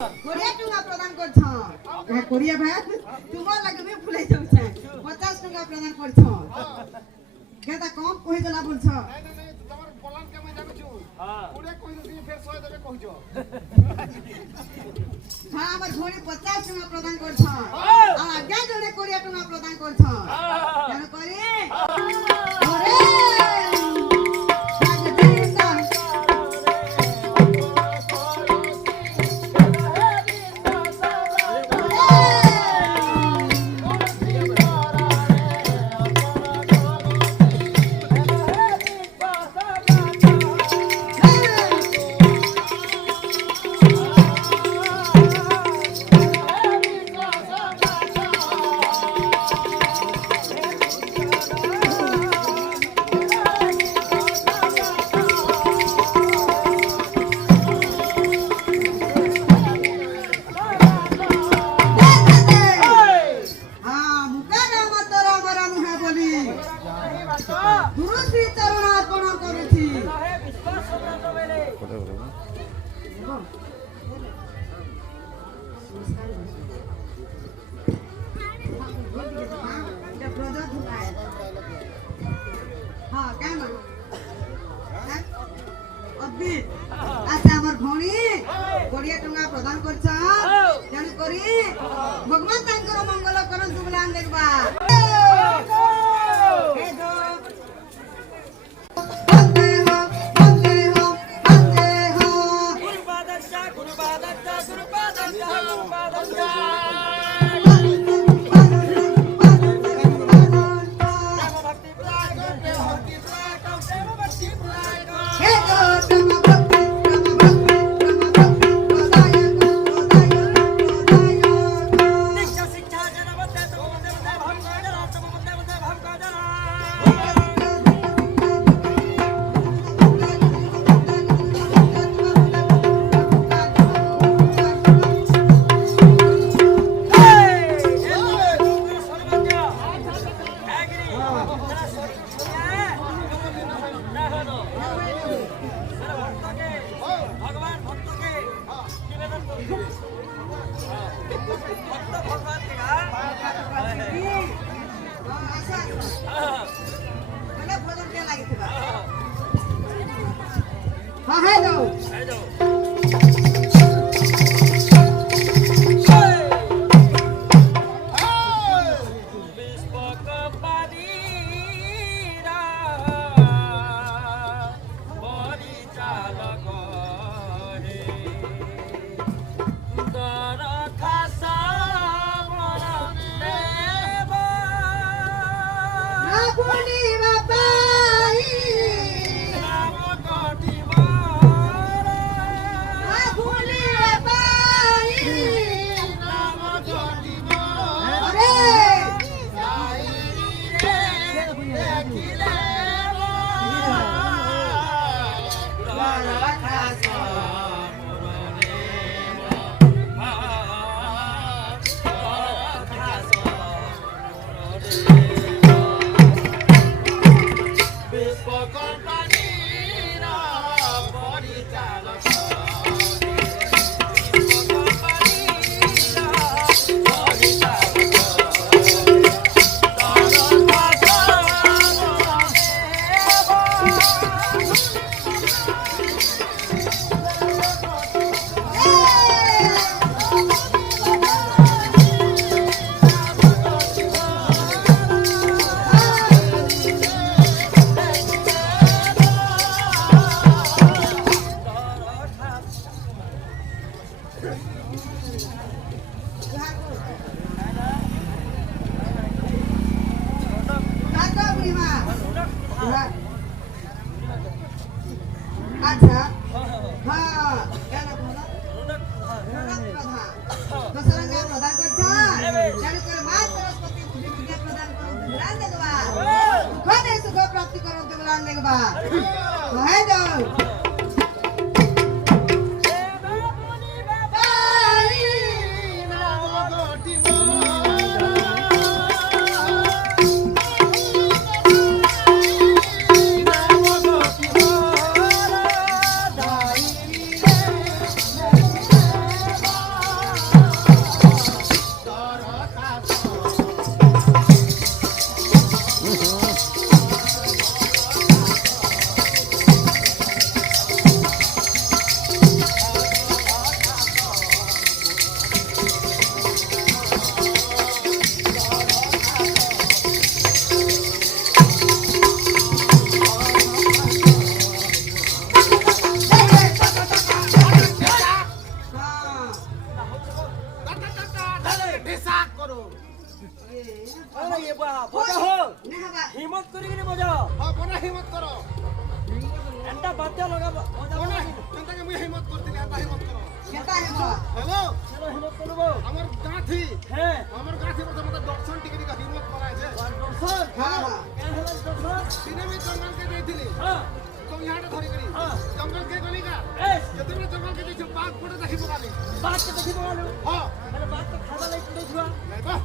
कोड़िया टुंगा प्रदान करछ ए कोड़िया भाई तुमर लगे भी फुलै जाउ छै 50 टुंगा प्रदान करछ केता कम कहि देला बोलछ नहीं तमर बोलन के मैं जानु छु हां पुरे कहि दे फिर 100 देबे कहजो हां हमर घोड़ी 50 टुंगा प्रदान करछ आ आज्ञा जने कोड़िया टुंगा प्रदान करछ जानो करी अरे प्रदान कर भगवान तांकर मंगल करन दुबलान देखबा अच्छा हाँ क्या नाम बोला प्रधान प्रदान कर जाने कर मां सरस्वती बुद्धि विद्या प्रदान करो दुलान देगबा सुख दे सुख प्राप्ति करो दुलान देगबा कहे दो ढेसा करो अरे ये बा बजा हो नहीं होगा हिम्मत करिके बजा हां बना हिम्मत करो एंटा बात्या लगा बजा बना चिंता के मुझे हिम्मत करती नहीं आता हिम्मत करो केता है बा हेलो चलो हिम्मत करबो हमर गाथी है हमर गाथी पर मतलब दर्शन टिकरी का हिम्मत कराए छे दर्शन हां केन हला दर्शन दिने में जंगल के जाइथिली हां तुम यहाँ धरी करी जंगल के गली का ए जतने जंगल के देखो बाघ पड़े देखी पकाली बात के देखि बोलालो हां अरे बात तो खादा नहीं पड़े छुआ नहीं बा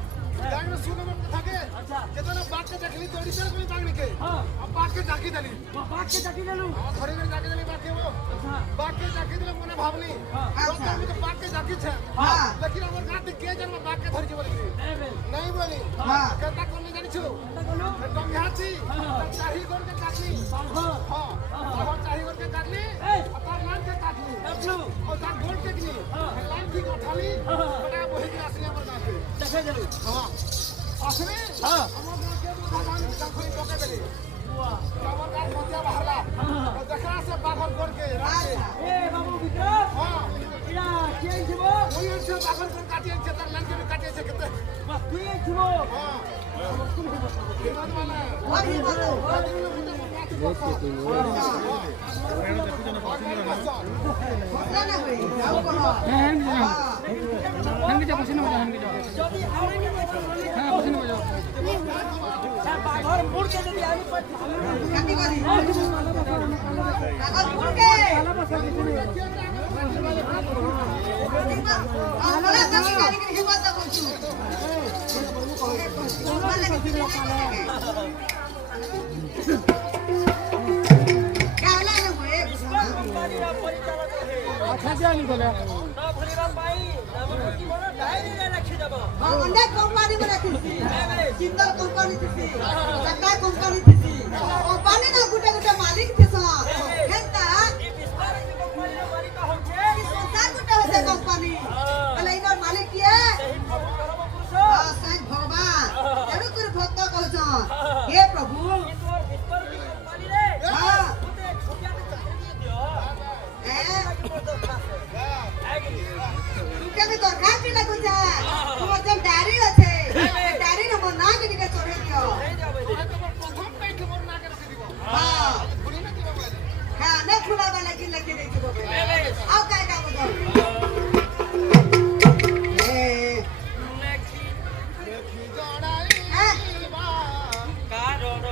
जाग में सुनो मत थाके अच्छा जतने बाघ के देखली तोड़ी से कोई बाघ निके हां अब बाघ के जाकी दली बात के देखि लेलु हां धरी में जाकी दली बाघ के वो अच्छा बाघ के जाकी दले मने भावनी अच्छा में तो बाघ के जाकी छे हां लेकिन हमर गात के जन्म बाघ के धरी के बोली ए बे नहीं बोली हां कहता कोन नहीं जानी छु एंटा बोलो तुम यहाँ छी चाही गोल के काटली हां हां और चाही गोल के काटली ए अपना लान के काटली काटलु और तार गोल के ली लाइन ठीक उठाली बड़ा वही के असली हमर गात देखे जलु हां असली हां हमर गात के भगवान कंखरी टोके देली वाह हमर गात मोतिया बहरला और देखला से बाघर गोल के ए बाबू विक्रम हां इरा के छिबो वही से बाघर गोल काटी छे तार लाइन के काटी छे केते बस तू छिबो हां हिम्मत वाला बहुत ही बात होता ना भाई जाओ करो हंगी जा पसीना बजा हंगी जा जदी आवे के हां पसीना बजा या बाघर मुड़ के जदी आवे पर काटी करी कागज मुड़ के हमरा तक गाड़ी के हिम्मत तक पहुंचू काला न होए कंपनी रा परिचालक है अच्छा जानी बोले ना भलिरा पाई ना की मोर डायरी रे रखी देबो अनेक कंपनी में रखिसी जिंदल कंपनी थी सट्टा कंपनी थी कंपनी ना गुटे गुटे मालिक थी सा हेता ई विस्तार के कंपनी रा मालिक होचे संसार गुटे होते कंपनी अले इनर मालिक किए सही खबर करबो पुरुष साईं भगवान तेरू कर भक्त कहछ हे प्रभु ई तोर विस्तार की कंपनी रे हां उते छोटिया में चाकरी दियो ए की मदद खासे आगे तुके भी दरखास्त लागू जा तुम जब डायरी আছে डायरी न मोर नाम के चढ़े दियो नहीं जाबे दे प्रथम बैठ मोर ना के रखी दिबो हां थोड़ी ना दिबो बोले हां ने खुला वाला की लेके दे दिबो आओ काय का बोल ए नेकी देखी जड़ाई बा कारण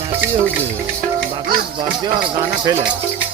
नाची होगी बाकी वाद्य और गाना फेल है।